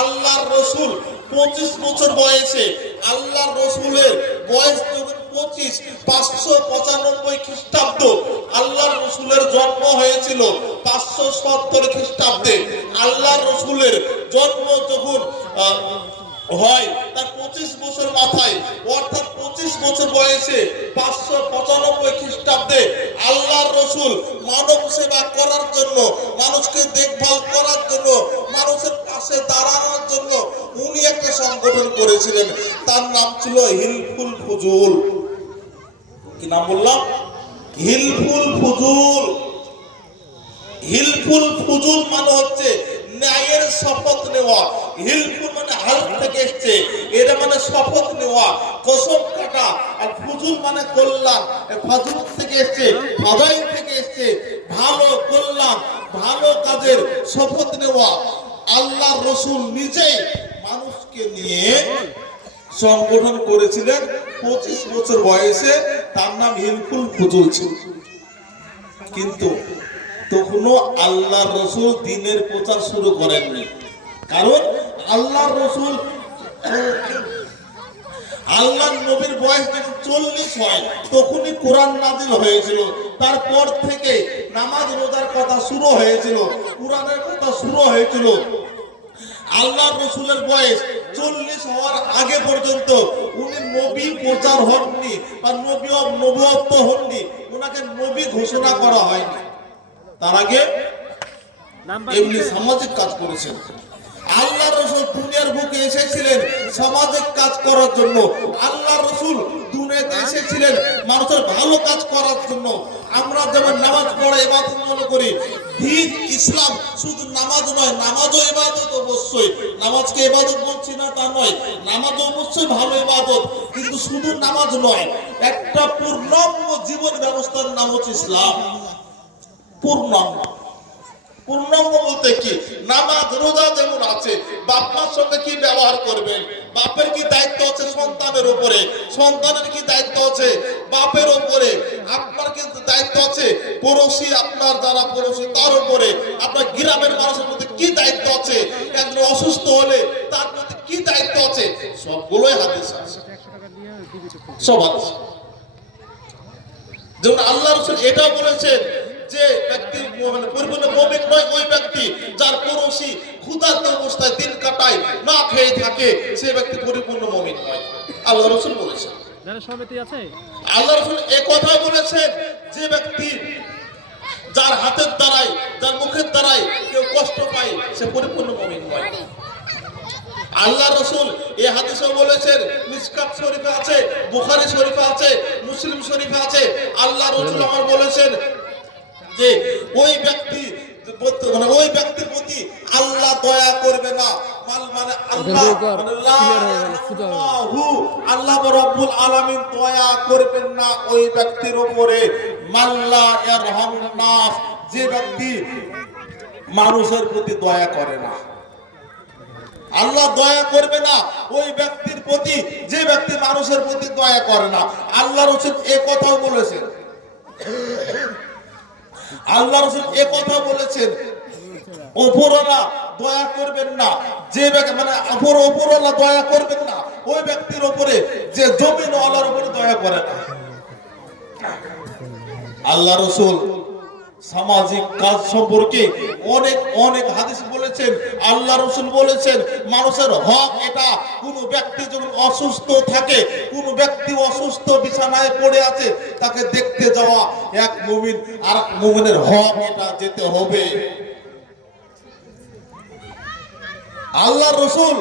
আল্লাহর রসুল 25 বছর বয়সে, আল্লাহর রসুলের বয়স 25, 595 খ্রিস্টাব্দ আল্লাহর রসুলের জন্ম হয়েছিল। 570 খ্রিস্টাব্দে আল্লাহর রসুলের জন্ম যখন হয় তার 25 বছর মাথায়, অর্থাৎ 25 বছর বয়সে 595 খ্রিস্টাব্দে আল্লাহর রসুল মানব সেবা করার জন্য, মানুষকে দেখভাল করার জন্য, মানুষের পাশে দাঁড়ানোর জন্য উনি একটা সংগঠন করেছিলেন। তার নাম ছিল হিলফুল ফুজুল। কি নাম বললাম? হিলফুল ফুজুল। হিলফুল ফুজুল মানে হচ্ছে ন্যায়ের শপথ নেওয়া। হিলফুল মানে হালফ থেকে এসছে, এটা মানে শপথ নেওয়া, কসম কাটা। আর ফুজুল মানে কল্যাণ, ফাজুল থেকে এসছে, ফাদাইল থেকে এসছে, ভালো কল্যাণ, ভালো কাজের শপথ নেওয়া। আল্লাহ রসুল নিজেই মানুষকে নিয়ে সংগঠন করেছিলেন 25 বছর বয়সে। তার নাম হিলফুল ফুজুল ছিল। কিন্তু তখনও আল্লাহর রসুল দ্বীনের প্রচার শুরু করেননি। কারণ আল্লাহর রসুল, আল্লাহর নবীর বয়স যখন 40 হয় তখনই কোরআন নাজিল হয়েছিল। তারপর থেকে নামাজ রোজার কথা শুরু হয়েছিল, কোরআনের কথা শুরু হয়েছিল। আল্লাহর রসুলের বয়স 40 হওয়ার আগে পর্যন্ত উনি নবী প্রচার হননি বা নবুয়ত হননি, ওনাকে নবী ঘোষণা করা হয়নি। তার আগে এমনি সামাজিক কাজ করেছেন। আল্লাহ রসুল দুনিয়ার বুকে এসেছিলেন সামাজিক কাজ করার জন্য। আল্লাহ রসুল দুনিয়াতে এসেছিলেন মানুষের ভালো কাজ করার জন্য। আমরা যেমন নামাজ পড়ে ইবাদত মনে করি, দ্বীন ইসলাম শুধু নামাজ নয়, নামাজও ইবাদত অবশ্যই। নামাজকে ইবাদত বলছি না তা নয়, নামাজ অবশ্যই ভালো ইবাদত, কিন্তু শুধু নামাজ নয়, একটা পূর্ণাঙ্গ জীবন ব্যবস্থার নাম হচ্ছে ইসলাম। পূর্ণাঙ্গ, পূর্ণাঙ্গ বলতে কি? নামাজ রোজা যেমন আছে, বাপ মার সঙ্গে কি ব্যবহার করবেন, বাপের কি দায়িত্ব আছে সন্তানের উপরে, সন্তানের কি দায়িত্ব আছে বাপের উপরে, আপনার কি দায়িত্ব আছে পড়োশি, আপনার যারা পড়োশি তার উপরে, আপনার গ্রামের মানুষের মধ্যে কি দায়িত্ব আছে, একজন অসুস্থ হলে তার মধ্যে কি দায়িত্ব আছে, সবগুলোই হাদিস আছে, সব আছে। যেমন আল্লাহ রাসূল এটা বলেছেন যে ব্যক্তি পরিপূর্ণ মুমিন নয় ওই ব্যক্তি যার পড়োশি ক্ষুধার্ত অবস্থায় দিন কাটায়, না খেয়ে থাকে, সে ব্যক্তি পরিপূর্ণ মুমিন নয়। আল্লাহ রাসূল বলেছেন। আল্লাহ রাসূল এই কথা বলেছেন যে ব্যক্তি যার হাতের দ্বারাই, যার মুখের দ্বারাই কেউ কষ্ট পায়, সে পরিপূর্ণ মুমিন নয়। আল্লাহ রাসূল এই হাদিসে বলেছেন, মিশকাত শরীফে আছে, বুখারী শরীফে আছে, মুসলিম শরীফে আছে। আল্লাহ রাসূল আমার বলেছেন যে ওই ব্যক্তি মানে ওই ব্যক্তির প্রতি আল্লাহ দয়া করবে না, মানে আল্লাহ রাব্বুল আলামিন দয়া করবেন না ওই ব্যক্তির উপরে। মাল্লা ইয়ারহামুন নাস, যে ব্যক্তি মানুষের প্রতি দয়া করে না, আল্লাহ দয়া করবে না ওই ব্যক্তির প্রতি যে ব্যক্তি মানুষের প্রতি দয়া করে না। আল্লাহ রাসূল এই কথাও বলেছেন। আল্লাহ রাসূল এই কথা বলেছেন, উপরওয়ালা দয়া করবেন না যে ব্যক্তি, মানে উপরওয়ালা দয়া করবেন না ওই ব্যক্তির উপরে যে জমিনওয়ালার উপরে দয়া করে না। আল্লাহ রাসূল সামাজিক কাজ সম্পর্কে অনেক অনেক হাদিস বলেছেন। আল্লাহ রাসূল বলেছেন মানুষের হক এটা, কোন ব্যক্তি যখন অসুস্থ থাকে, কোন ব্যক্তি অসুস্থ বিছানায় পড়ে আছে, তাকে দেখতে যাওয়া এক মুমিন আর এক মুমিনের হক, এটা যেতে হবে। আল্লাহ রাসূল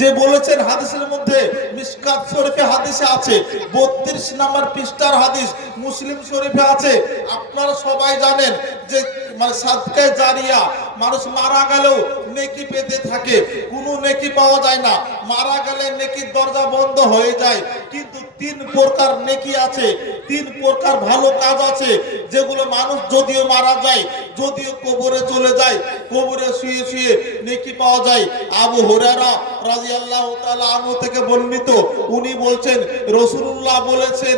যে বলেছেন হাদিসের মধ্যে, মিশকাত শরীফে হাদিসে আছে, 32 নম্বর পৃষ্ঠার হাদিস, মুসলিম শরীফে আছে। আপনারা সবাই জানেন যে মানে সাদকায়ে জারিয়া, মানুষ মারা গেলেও নেকি পেতে থাকে, কোনো নেকি পাওয়া যায় না, মারা গেলে নেকির দরজা বন্ধ হয়ে যায়। কিন্তু 3 প্রকার নেকি আছে, 3 প্রকার ভালো কাজ আছে যেগুলো মানুষ যদিও মারা যায়, যদিও কবরে চলে যায়, কবরে শুয়ে শুয়ে নেকি পাওয়া যায়। আবু হুরায়রা রাদিয়াল্লাহু তাআলা আনহু থেকে বর্ণিত, উনি বলছেন রাসূলুল্লাহ বলেছেন,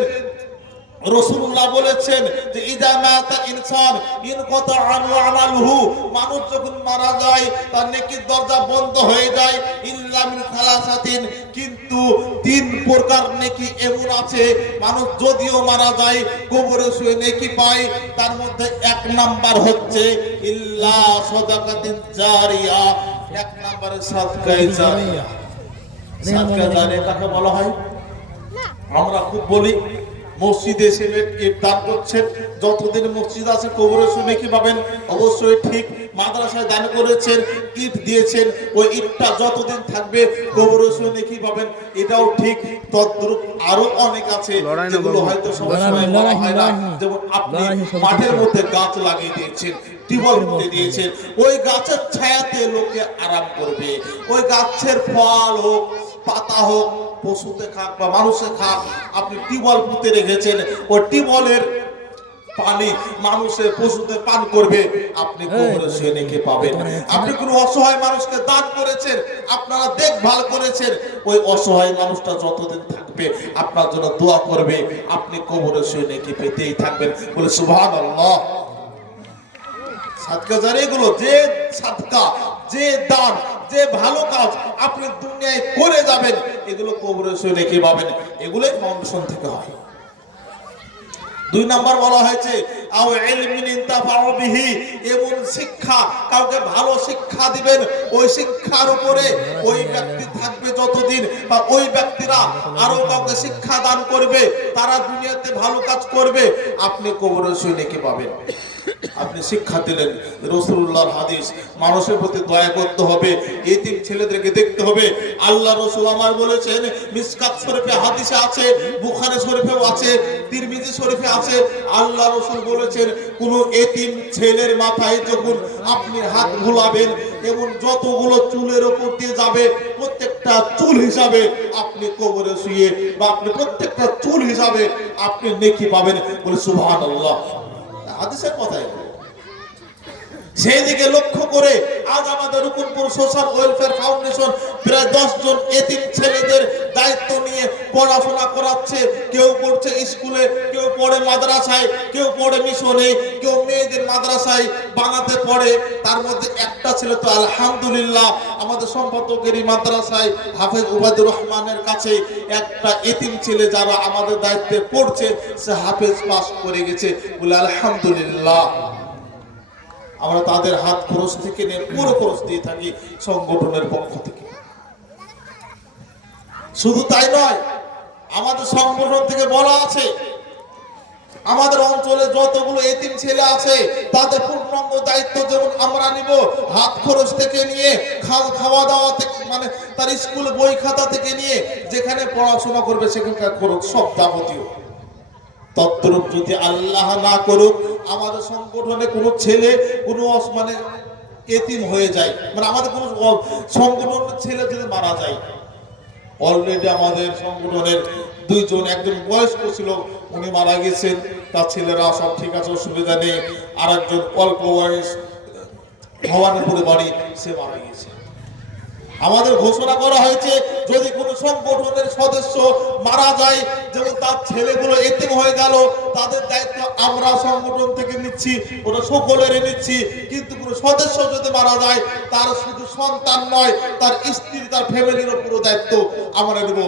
রাসূলুল্লাহ বলেছেন যে ইজা মাতা ইনসান ইনকাতা আনহু আমালুহু, মানুষ যখন মারা যায় তার নেকির দরজা বন্ধ হয়ে যায় ইল্লা মিন সালাসাতিন, কিন্তু তিন প্রকার নেকি এমন আছে মানুষ যদিও মারা যায় কবরে শুয়ে নেকি পায়। তার মধ্যে এক নাম্বার হচ্ছে ইল্লা সাদাকাতিন জারিয়া, এক নম্বরে সাদকায়ে জারিয়া। সাদকায়ে জারিয়া কাকে বলা হয়? আমরা খুব বলি মসজিদে এসে ইট দান করছেন, যতদিন মসজিদ আছে কবরে শুনে কি পাবেন? অবশ্যই ঠিক। মাদ্রাসায় দান করেছেন, ইট দিয়েছেন, ওই ইটটা যতদিন থাকবে কবরে শুনে কি পাবেন, এটাও ঠিক। তদ্রূপ আরো অনেক আছে যেগুলো হয়তো সবসময় বলা হয় না। যেমন আপনি মাঠের মধ্যে গাছ লাগিয়ে দিয়েছেন, টিউবওয়েল করে দিয়েছেন, ওই গাছের ছায়াতে লোকে আরাম করবে। ওই গাছের ফল হোক, পাতা হোক, পশুতে খাক বা মানুষে খাক, আপনি টিউবওয়েল পুঁতে রেখেছেন, ওই টিউবওয়েলের পানি মানুষের পশুতে পান করবে, আপনি কবরে শুয়ে নেকি পাবেন। আপনি কোন অসহায় মানুষকে দান করেছেন, আপনারা দেখভাল করেছেন, ওই অসহায় মানুষটা যতদিন থাকবে আপনার জন্য দোয়া করবে, আপনি কবরে শুয়ে নেকি পেতেই থাকবেন। বলে সুবহানাল্লাহ। সাদকা জারিয়া গুলো, যে সাদকা, যে দান, যে ভালো কাজ আপনি দুনিয়ায় করে যাবেন, এগুলো কবরে শুয়ে নেকি পাবেন। এগুলোই ফাউন্ডেশন থেকে হয়। দুই নাম্বার বলা হয়েছে আও ইলমিন ইনতাফাউ বিহি, এমন শিক্ষা, কাউকে ভালো শিক্ষা দিবেন, ওই শিক্ষার উপরে ওই ব্যক্তি থাকবে যতদিন, বা ওই ব্যক্তিরা আরো কাউকে শিক্ষা দান করবে, তারা দুনিয়াতে ভালো কাজ করবে, আপনি কবরে শুয়ে নেকি পাবেন। আপনি শিক্ষা দিলেন, রাসূলুল্লাহর হাদিস, মানুষের প্রতি দয়া করতে হবে, এতিম ছেলেদেরকে দেখতে হবে। আল্লাহ রাসূল আমার বলেছেন, মিসকাত শরীফে হাদিসে আছে, বুখারী শরীফেও আছে, তিরমিজি শরীফে আছে, আল্লাহ রাসূল বলেছেন কোন এতিম ছেলের মাথায় যখন আপনি হাত বুলাবেন, এবং যতগুলো চুলের উপর দিয়ে যাবে প্রত্যেকটা চুল হিসাবে আপনি কবরে শুয়ে, বা আপনি প্রত্যেকটা চুল হিসাবে আপনি নেকি পাবেন। বলে সুবহানাল্লাহ। হাদিসের কথা এগুলো। সেই দিকে লক্ষ্য করে আজ আমাদের রূপনপুর সোশ্যাল ওয়েলফেয়ার ফাউন্ডেশন প্রায় 10 জন এতিম ছেলেদের দায়িত্ব নিয়ে পড়াশোনা করাচ্ছে। কেউ পড়ছে স্কুলে, কেউ পড়ে মাদ্রাসায়, কেউ পড়ে মিশনে, কেউ মেয়েদের মাদ্রাসায় বানাতে পড়ে। তার মধ্যে একটা ছেলে তো আলহামদুলিল্লাহ আমাদের সম্পাদকেরই মাদ্রাসায় হাফেজ উবাইদুর রহমানের কাছে একটা এতিম ছেলে যারা আমাদের দায়িত্বে পড়ছে, সে হাফেজ পাস করে গেছে। বলে আলহামদুলিল্লাহ। আমরা তাদের হাত খরচ থেকে নিয়ে পুরো খরচ দিয়ে থাকি সংগঠনের পক্ষ থেকে। শুধু তাই নয়, আমাদের সংগঠন থেকে বলা আছে আমাদের অঞ্চলে যতগুলো এতিম ছেলে আছে তাদের পূর্ণাঙ্গ দায়িত্ব যেমন আমরা নিব, হাত খরচ থেকে নিয়ে খাওয়া দাওয়া থেকে, মানে তার স্কুল বই খাতা থেকে নিয়ে যেখানে পড়াশোনা করবে সেখানকার খরচ সব যাবতীয়। তদ্রূপ যদি আল্লাহ না করুক আমাদের সংগঠনে কোনো ছেলে কোনো মানে এতিম হয়ে যায়, মানে আমাদের কোনো সংগঠনের ছেলে যদি মারা যায়, অলরেডি আমাদের সংগঠনের 2 জন, একজন বয়স্ক ছিল উনি মারা গেছেন, তার ছেলেরা সব ঠিক আছে, অসুবিধা নেই। আর একজন অল্প বয়স, ভবানীপুরে বাড়ি, সে মারা গেছে। আমাদের ঘোষণা করা হয়েছে যদি কোনো সংগঠনের সদস্য মারা যায়, যেমন তার ছেলেগুলো এতিম হয়ে গেল, তাদের দায়িত্ব আমরা সংগঠন থেকে নিচ্ছি, ওটা সকলেরই নিচ্ছি। কিন্তু কোনো সদস্য যদি মারা যায়, তার শুধু সন্তান নয়, তার স্ত্রী, তার ফ্যামিলির পুরো দায়িত্ব আমরা নেব।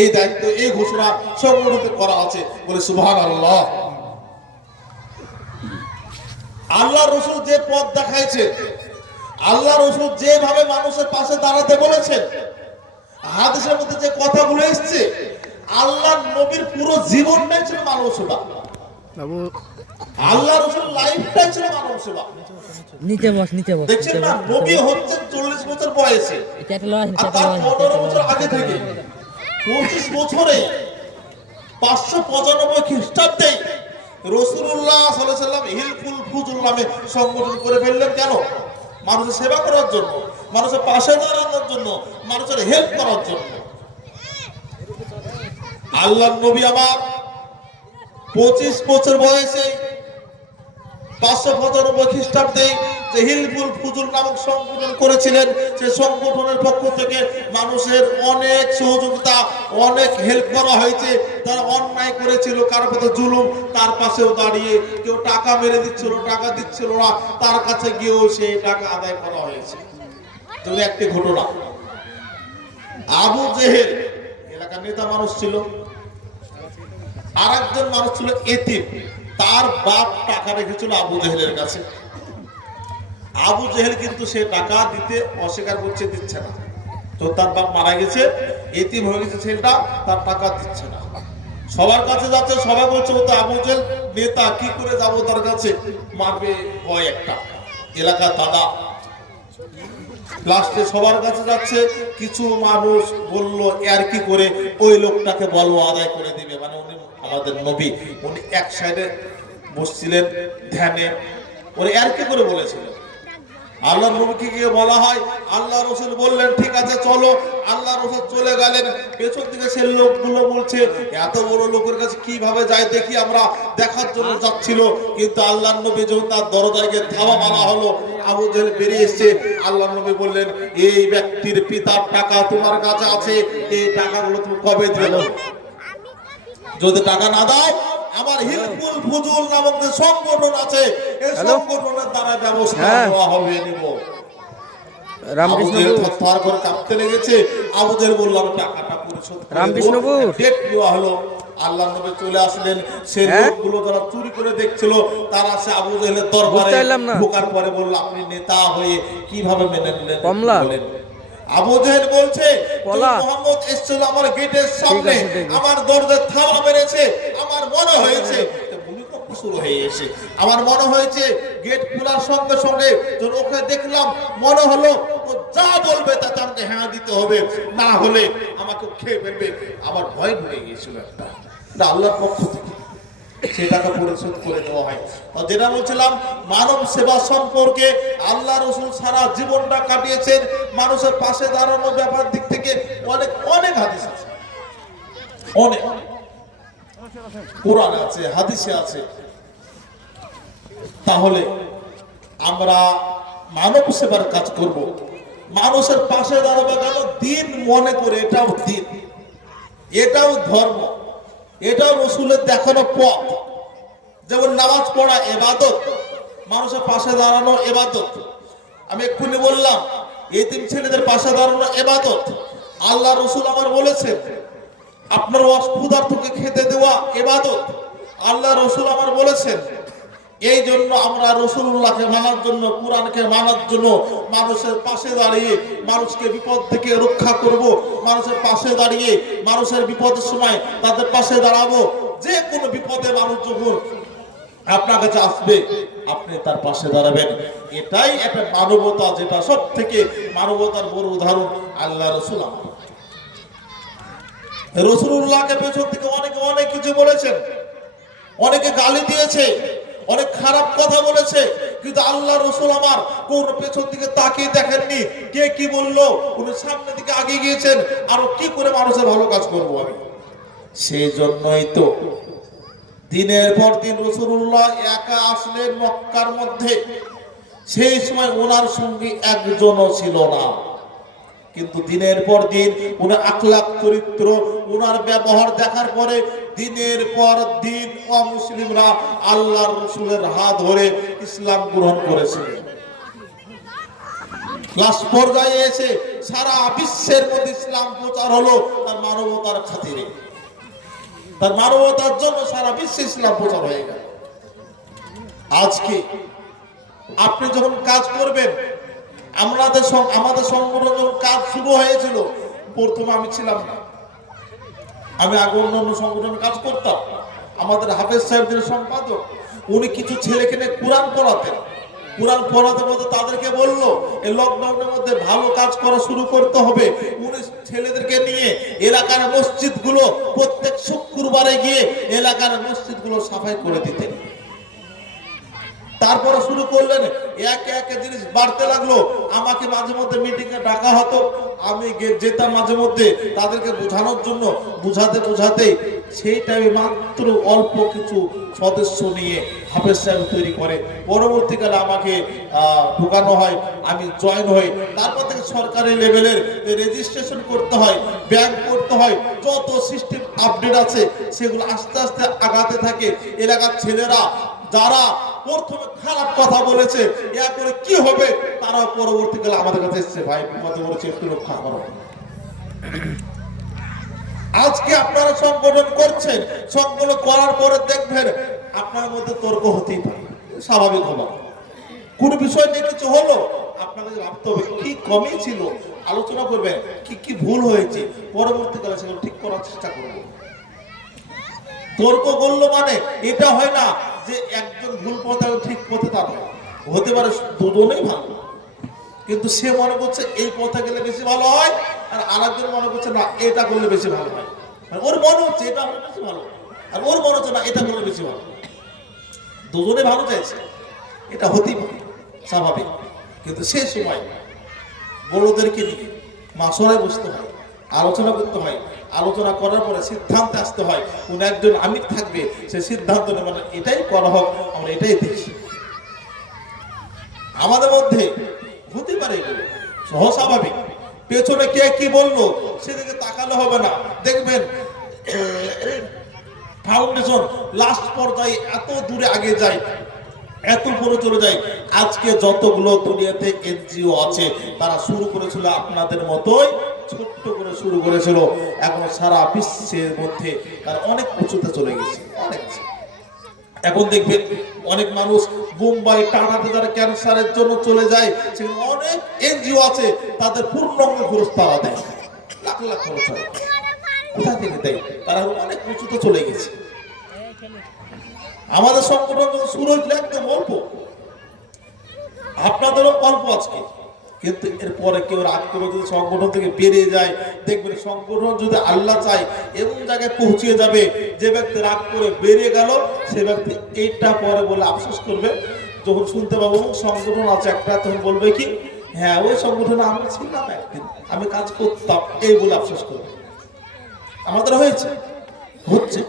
এই দায়িত্ব, এই ঘোষণা সংগঠিত করা আছে। বলে সুবহানাল্লাহ। আল্লাহ রাসূল যে পথ দেখাইছে, আল্লাহ রাসূল যেভাবে মানুষের পাশে দাঁড়াতে বলেছেন, হাদিসের মধ্যে যে কথাগুলো এসেছে, আল্লাহর নবীর পুরো জীবনটাই ছিল মানব সেবা। আল্লাহ রাসূল লাইফটাই ছিল মানব সেবা। নিচে বস। দেখছেন না, নবী হচ্ছেন 40 বছর বয়সে, আর তার 15 বছর আগে থেকে 25 বছরে 595 খ্রিস্টাব্দে রাসূলুল্লাহ সাল্লাল্লাহু আলাইহি ওয়াসাল্লাম হিলফুল ফুজুল নামে সংগঠন করে ফেললেন। কেন? মানুষের সেবা করার জন্য, মানুষের পাশে দাঁড়ানোর জন্য, মানুষের হেল্প করার জন্য। আল্লাহর নবী আমার 25 বছর বয়সে 595 খ্রিস্টাব্দে যে হিলফুল ফুজুল নামক সংগঠন করেছিলেন, সেই সংগঠনের পক্ষ থেকে মানুষের অনেক সহযোগিতা, অনেক হেল্প করা হয়েছে। তারা অন্যায় করেছিল, কারো প্রতি জুলুম, তার পাশেও দাঁড়িয়ে কেউ টাকা মেরে দিচ্ছিল, টাকা দিচ্ছিল না, তার কাছে গিয়েও সেই টাকা আদায় করা হয়েছে। তুমি একটি ঘটনা, আবু জেহেল এলাকার নেতা মানুষ ছিল, আর একজন মানুষ ছিল এতিম, তার বাপ টাকা রেখেছিল আবু জেহেলের কাছে। আবু জেহেল কিন্তু সে টাকা দিতে অস্বীকার করছে, দিচ্ছে না। তো তার বাপ মারা গেছে, এতিম হয়ে গেছে ছেলেটা, তার টাকা দিচ্ছে না। সবার কাছে যাচ্ছে, সবাই বলছে ও তো আবু জেহেল নেতা, কি করে যাবো তার কাছে, মারবে ভয় একটা, এলাকার দাদা। লাস্টে সবার কাছে যাচ্ছে, কিছু মানুষ বলল আর কি করে ওই লোকটাকে বলো আদায় করে দিবে, মানে উনি আমাদের নবী, উনি এক সাইডে বসছিলেন ধ্যানে, ওরে আর কি করে বলেছিল। আল্লাহ নবীকে গিয়ে বলা হয়, আল্লাহ রসুল বললেন ঠিক আছে চলো। আল্লাহ রসুল চলে গেলেন, পেছন থেকে সে লোকগুলো বলছে এত বড় লোকের কাছে কিভাবে যায় দেখি, আমরা দেখার জন্য যাচ্ছিল। কিন্তু আল্লাহ নবী যখন তার দরজায় গিয়ে ধাওয়া মারা হলো, আবু জেহেল বেরিয়ে এসছে। আল্লাহ নবী বললেন, এই ব্যক্তির পিতার টাকা তোমার কাছে আছে, এই টাকাগুলো তুমি কবে দেবে? যদি টাকা না দাও, আমার হিলফুল ফুজুল নামক যে সংগঠন আছে, এই সংগঠনের দ্বারা ব্যবস্থা নেওয়া হবে। নিব রামকৃষ্ণপুর থরথর করে কাঁপতে লেগেছে। আবু জেহেল বলল টাকাটা পরিশোধ করে রামকৃষ্ণপুর ডেট নেওয়া হলো। আল্লাহ নবী চলে আসলেন, সেই লোকগুলো যারা চুরি করে দেখছিল, তারা সে আবু জেহেলের দরবারে ঢোকার পরে বলল, আপনি নেতা হয়ে কিভাবে মেনে নিলেন? বলেন। আবু জেহেল বলছে, মুহাম্মদ এসেছিল আমার গেটের সামনে, আমার দরজায় থাবা মেরেছে, আমার মনে হয়েছে ভূমিকম্প শুরু হয়ে এসে, আমার মনে হয়েছে গেট খোলার সঙ্গে সঙ্গে যখন ওকে দেখলাম, মনে হলো ও যা বলবে তাতে আমাকে হ্যাঁ দিতে হবে, না হলে আমাকে খেয়ে ফেলবে। আমার ভয় ঢুকে গিয়েছিল একটা, আল্লাহর পক্ষ থেকে সেটাকে পরিশোধ করে দেওয়া হয়। যেটা বলছিলাম, মানব সেবা সম্পর্কে আল্লাহ রসুল সারা জীবনটা কাটিয়েছেন। মানুষের পাশে দাঁড়ানোর ব্যাপার দিক থেকে অনেক অনেক হাদিস আছে, অনেক কোরআন আছে, হাদিসে আছে। তাহলে আমরা মানব সেবার কাজ করব, মানুষের পাশে দাঁড়াবো কেন? দিন মনে করে, এটাও দিন, এটাও ধর্ম, এটাও রসুলের দেখানো পথ। যেমন নামাজ পড়া ইবাদত, মানুষের পাশে দাঁড়ানো ইবাদত। আমি এক্ষুনি বললাম এতিম ছেলেদের পাশে দাঁড়ানো ইবাদত। আল্লাহ রসুল আমার বলেছেন আপনার ক্ষুধার্তকে খেতে দেওয়া ইবাদত। আল্লাহ রসুল আমার বলেছেন। এই জন্য আমরা রসুল্লাহকে মানার জন্য, কোরআনকে মানার জন্য মানুষের পাশে দাঁড়িয়ে মানুষকে বিপদ থেকে রক্ষা করব, মানুষের পাশে দাঁড়িয়ে মানুষের বিপদের সময় তাদের পাশে দাঁড়াবো। যে কোনো বিপদে মানুষ যখন আপনার কাছে আসবে, আপনি তার পাশে দাঁড়াবেন। এটাই একটা মানবতা, যেটা সব থেকে মানবতার বড় উদাহরণ আল্লাহ রসুল। রসুল্লাহকে পেছন থেকে অনেকে অনেক কিছু বলেছেন, অনেকে গালি দিয়েছে, অনেক খারাপ কথা বলেছে, কিন্তু আল্লাহ রসুল আমার কোন পেছন দিকে তাকিয়ে দেখেননি। কে কি বললো, উনি সামনের দিকে আগিয়ে গিয়েছেন, আরো কি করে মানুষের ভালো কাজ করবো আমি। সেই জন্যই তো দিনের পর দিন রসুল্লাহ একা আসলেন মক্কার মধ্যে। সেই সময় ওনার সঙ্গে একজনও ছিল না, কিন্তু দিনের পর দিন ওনার আখলাক চরিত্র, ওনার ব্যবহার দেখার পরে দিনের পর দিন অমুসলিমরা আল্লাহর রসুলের হাত ধরে ইসলাম গ্রহণ করেছিলেন। ক্লাস পর্যায়ে এসে সারা বিশ্বের মধ্যে ইসলাম প্রচার হলো তার মানবতার খাতিরে, তার মানবতার জন্য সারা বিশ্বে ইসলাম প্রচার হয়ে গেল। আজকে আপনি যখন কাজ করবেন, আমাদের সংগঠন যখন কাজ শুরু হয়েছিল, প্রথমে আমি ছিলাম না, আমি আগে অন্য সংগঠনে কাজ করতাম। আমাদের হাফেজ সাহেবদের সম্পাদক, উনি কিছু ছেলেকে নিয়ে কোরআন পড়াতেন। কোরআন পড়াতে পড়াতে তাদেরকে বললো এই লকডাউনের মধ্যে ভালো কাজ করা শুরু করতে হবে। উনি ছেলেদেরকে নিয়ে এলাকার মসজিদগুলো প্রত্যেক শুক্রবারে গিয়ে এলাকার মসজিদগুলো সাফাই করে দিতেন। তারপরে শুরু করলেন, একে একে জিনিস বাড়তে লাগলো। আমাকে মাঝে মধ্যে মিটিং এ ডাকা হতো, আমি যেতাম মাঝে মধ্যে তাদেরকে বোঝানোর জন্য। বুঝাতে বুঝাতে সেই টাইমে মাত্র অল্প কিছু সদস্য নিয়ে হাফেজ সাহেব তৈরি করে। পরবর্তীকালে আমাকে ঢোকানো হয়, আমি জয়েন হই। তারপর থেকে সরকারি লেভেলের রেজিস্ট্রেশন করতে হয়, ব্যাংক করতে হয়, যত সিস্টেম আপডেট আছে সেগুলো আস্তে আস্তে আগাতে থাকে। এলাকার ছেলেরা যারা প্রথমে খারাপ কথা বলেছে, ইয়া করে কি হবে, তারা পরবর্তীকালে আমাদের কাছে এসেছে, ভাই বিপদে বলেছে, একটু রক্ষা করো। আজকে আপনারা সংগঠন করছেন, সংগঠন করার পরে দেখবেন আপনার মধ্যে তর্ক হতেই পারে, স্বাভাবিক হলো। কোন বিষয় নিয়ে কিছু হলো, আপনাকে ভাবতে হবে কি কমই ছিল, আলোচনা করবেন কি কি ভুল হয়েছে, পরবর্তীকালে সেগুলো ঠিক করার চেষ্টা করবো। তর্ক করলো মানে এটা হয় না যে একজন ভুল পথে ঠিক পথে, তা হতে পারে দুজনেই ভালো, কিন্তু সে মনে করছে এই পথে গেলে বেশি ভালো হয়, আর আরেকজন মনে করছে না এটা করলে বেশি ভালো হয়। মানে ওর মনে হচ্ছে এটা হলে বেশি ভালো, আর ওর মনে হচ্ছে না এটা করলে বেশি ভালো। দুজনে ভালো চাইছে, এটা হতেই পারে, স্বাভাবিক। কিন্তু সে সময় বড়দেরকে নিয়ে মাসরায় বসতে হয়, আলোচনা করতে হয়। আলোচনা করার পরে সিদ্ধান্তে আসতে হয়, কোন একজন আমির থাকবে, সে সিদ্ধান্ত নেবে না এটাই করা হোক, আমরা এটাই দেখি। আমাদের মধ্যে হতে পারে এগুলো সহস্বাভাবিক। পেছনে কে কি বললো সেদিকে তাকালে হবে না। দেখবেন ফাউন্ডেশন লাস্ট পর্যায়ে এত দূরে আগে যায়, এত উপরে চলে যায়। আজকে যতগুলো দুনিয়াতে এনজিও আছে তারা শুরু করেছিল আপনাদের মতোই ছোট্ট করে শুরু করেছিল, এখন সারা বিশ্বের মধ্যে তারা অনেক উঁচুতে চলে গেছে, অনেক। এখন দেখবেন অনেক মানুষ মুম্বাই টাটাতে যারা ক্যান্সারের জন্য চলে যায়, সেখানে অনেক এনজিও আছে, তাদের পূর্ণাঙ্গ খরচ তারা দেয়, লাখ লাখ খরচ হয়। কোথা থেকে দেয়? তারা অনেক উঁচুতে চলে গেছে। আমাদের সংগঠন শুরু হয়েছিল একদম অল্প, আপনাদেরও অল্প আজকে, কিন্তু এরপরে কেউ রাগ করে যদি সংগঠন থেকে বেরিয়ে যায়, দেখবেন সংগঠন যদি আল্লাহ চায় এমন জায়গায় পৌঁছিয়ে যাবে, যে ব্যক্তি রাগ করে বেরিয়ে গেল সে ব্যক্তি এইটা পরে বলে আফসোস করবে। যখন শুনতে পাবো সংগঠন আছে একটা, তখন বলবে কি, হ্যাঁ ওই সংগঠনে আমি ছিলাম একদিন, আমি কাজ করতাম, এই বলে আফসোস করবে। আমাদের হয়েছে, হচ্ছে।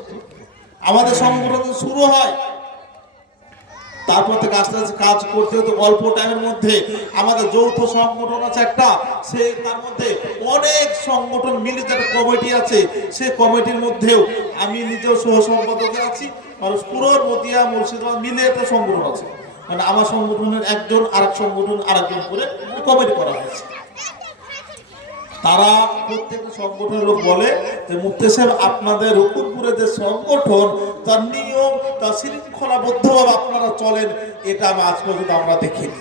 আমাদের সংগঠন শুরু হয়, তারপর থেকে আস্তে আস্তে কাজ করতে হতো অল্প টাইমের মধ্যে। আমাদের যৌথ সংগঠন আছে একটা, সে তার মধ্যে অনেক সংগঠন মিলিত একটা কমিটি আছে, সেই কমিটির মধ্যেও আমি নিজেও সহ সম্পাদকে আছি। পুরোর মতিয়া মুর্শিদাবাদ মিলে একটা সংগঠন আছে, মানে আমার সংগঠনের একজন আরেক সংগঠন আরেকজন করে কমিটি করা হয়েছে। তারা প্রত্যেকটা সংগঠনের লোক বলে যে মুফতি সাহেব আপনাদের রুকুনপুরে যে সংগঠন, তার নিয়ম, তার শৃঙ্খলাবদ্ধভাবে আপনারা চলেন, এটা আমি আজ পর্যন্ত আমরা দেখিনি।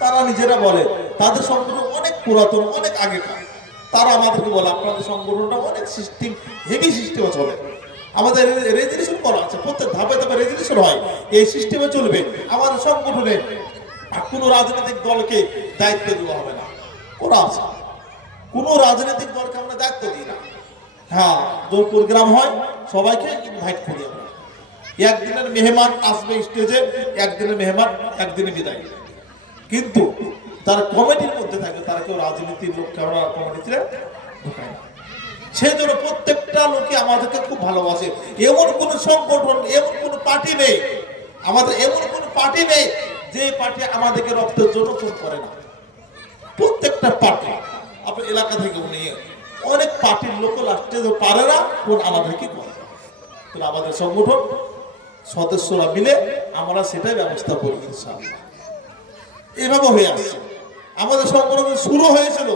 তারা নিজেরা বলে তাদের সংগঠন অনেক পুরাতন, অনেক আগেকার। তারা আমাদেরকে বলে আপনাদের সংগঠনটা অনেক সিস্টেম, হেভি সিস্টেমে চলে, আমাদের রেজুলেশন করা আছে, প্রত্যেক ধাপে ধাপে রেজুলেশন হয়, এই সিস্টেমে চলবে। আমাদের সংগঠনে কোনো রাজনৈতিক দলকে দায়িত্ব দেওয়া হবে না, করা আছে। কোনো রাজনৈতিক দলকে আমরা দায়িত্ব দিই না। হ্যাঁ, যখন প্রোগ্রাম হয় সবাইকে ইনভাইট করি আমরা। একদিনের মেহমান আসবে স্টেজে, একদিনের মেহমান একদিনে বিদায়। কিন্তু তারা কমিটির মধ্যে থাকে, তারা কেউ রাজনীতির লোককে আমরা কমিটিতে ঢোকায় না। সেই জন্য প্রত্যেকটা লোকে আমাদেরকে খুব ভালোবাসে। এমন কোন সংগঠন, এমন কোন পার্টি নেই, আমাদের এমন কোন পার্টি নেই যে পার্টি আমাদেরকে রক্তের জন্য ফোন করে না। প্রত্যেকটা পার্টি আপনার এলাকা থেকে নিয়ে অনেক পার্টির লোক লাস্টে পারে না, কোন আমাদেরকে করে। আমাদের সংগঠন সদস্যরা মিলে আমরা সেটাই ব্যবস্থা করি ইনশাআল্লাহ। এভাবে হয়ে আসছে। আমাদের সংগঠন শুরু হয়েছিল,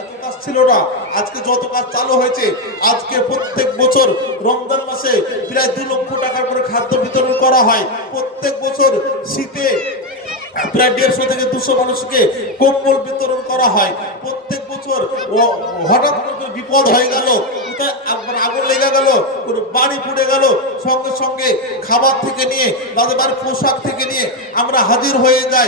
এত কাজ ছিল না, আজকে যত কাজ চালু হয়েছে। আজকে প্রত্যেক বছর রমজান মাসে প্রায় 2 লক্ষ টাকা করে খাদ্য বিতরণ করা হয়। প্রত্যেক বছর শীতে প্রায় 150 থেকে 200 মানুষকে কম্বল বিতরণ করা হয়। প্রত্যেক বছর হঠাৎ করে বিপদ হয়ে গেল, আগুন লেগে গেল, কোনো বাড়ি পুড়ে গেল, সঙ্গে সঙ্গে খাবার থেকে নিয়ে তাদের বাড়ির পোশাক থেকে নিয়ে আমরা হাজির হয়ে যাই।